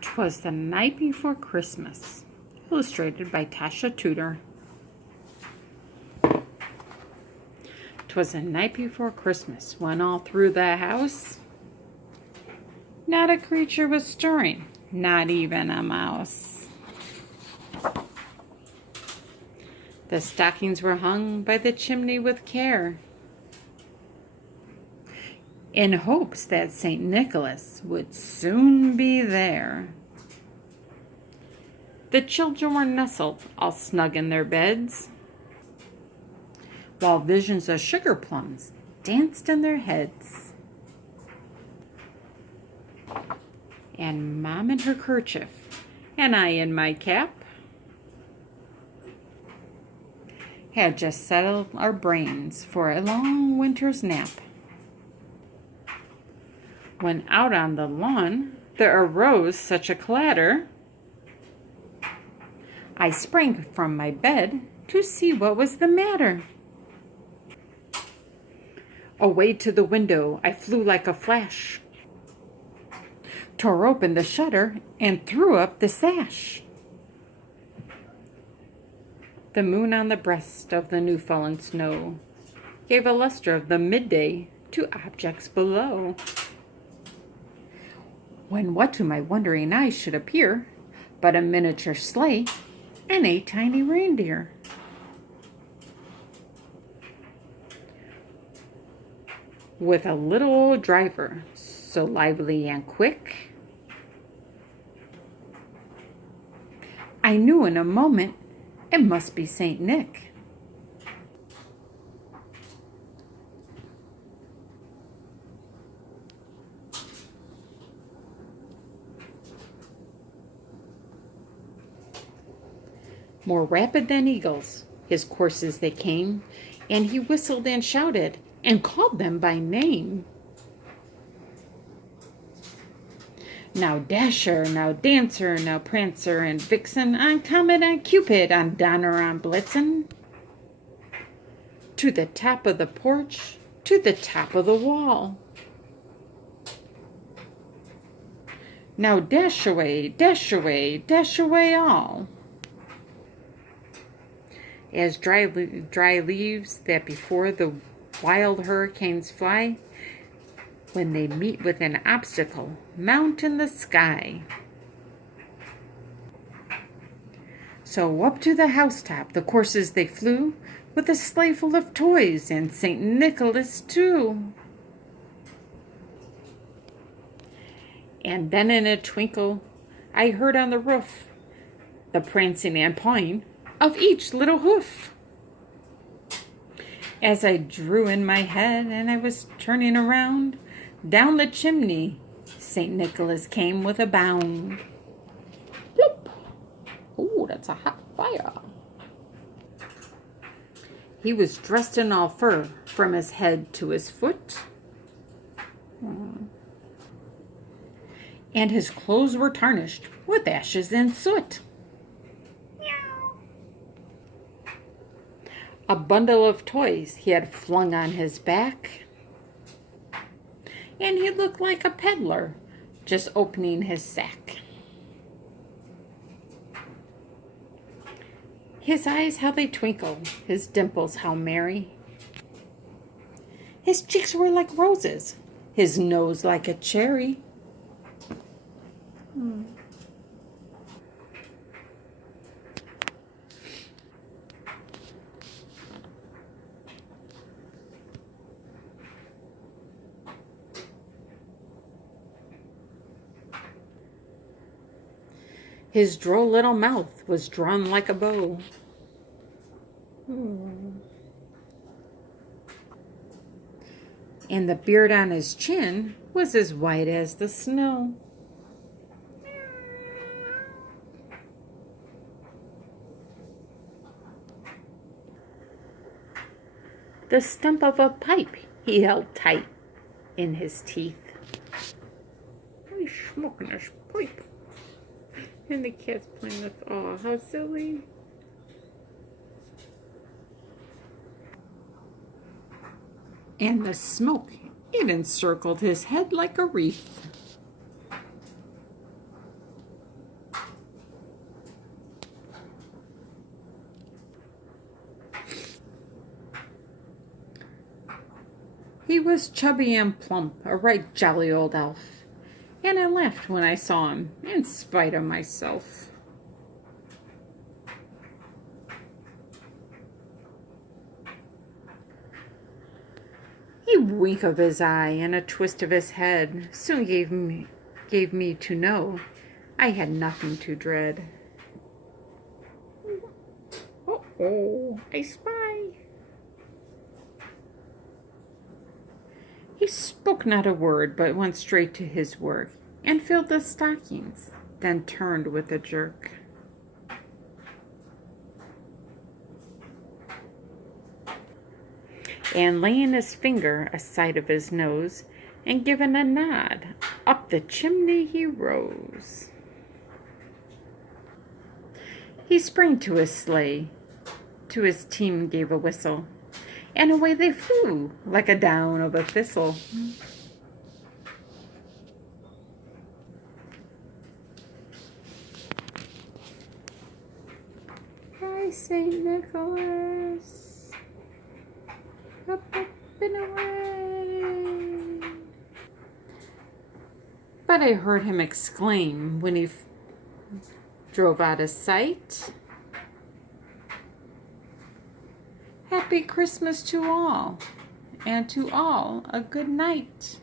'Twas the night before Christmas. Illustrated by Tasha Tudor. 'Twas the night before Christmas, when all through the house not a creature was stirring, not even a mouse. The stockings were hung by the chimney with care, in hopes that St. Nicholas would soon be there. The children were nestled all snug in their beds, while visions of sugar plums danced in their heads. And Mom in her kerchief, and I in my cap, had just settled our brains for a long winter's nap, when out on the lawn there arose such a clatter, I sprang from my bed to see what was the matter. Away to the window I flew like a flash, tore open the shutter and threw up the sash. The moon on the breast of the new-fallen snow gave a luster of the midday to objects below, when what to my wondering eyes should appear but a miniature sleigh and a tiny reindeer. With a little old driver, so lively and quick, I knew in a moment it must be St. Nick. More rapid than eagles, his courses they came, and he whistled and shouted and called them by name. Now Dasher, now Dancer, now Prancer and Vixen, on Comet, on Cupid, on Donner, on Blitzen, to the top of the porch, to the top of the wall. Now dash away, dash away, dash away all. As dry leaves that before the wild hurricanes fly, when they meet with an obstacle, mount in the sky. So up to the housetop the courses they flew, with a sleigh full of toys and St. Nicholas too. And then in a twinkle I heard on the roof the prancing and pawing of each little hoof. As I drew in my head and I was turning around, down the chimney St. Nicholas came with a bound. Bloop! Ooh, that's a hot fire. He was dressed in all fur from his head to his foot, and his clothes were tarnished with ashes and soot. A bundle of toys he had flung on his back, and he looked like a peddler just opening his sack. His eyes, how they twinkle, his dimples, how merry. His cheeks were like roses, his nose like a cherry. His droll little mouth was drawn like a bow. And the beard on his chin was as white as the snow. The stump of a pipe he held tight in his teeth. He's smoking his pipe. And the cat's playing with, oh, how silly. And the smoke, it encircled his head like a wreath. He was chubby and plump, a right jolly old elf, and I laughed when I saw him, in spite of myself. A wink of his eye and a twist of his head soon gave me to know I had nothing to dread. Oh, I spy. He spoke not a word, but went straight to his work and filled the stockings, then turned with a jerk. And laying his finger aside of his nose and giving a nod, up the chimney he rose. He sprang to his sleigh, to his team gave a whistle, and away they flew like a down of a thistle. Hi, St. Nicholas, up and away. But I heard him exclaim when he drove out of sight, Happy Christmas to all, and to all a good night.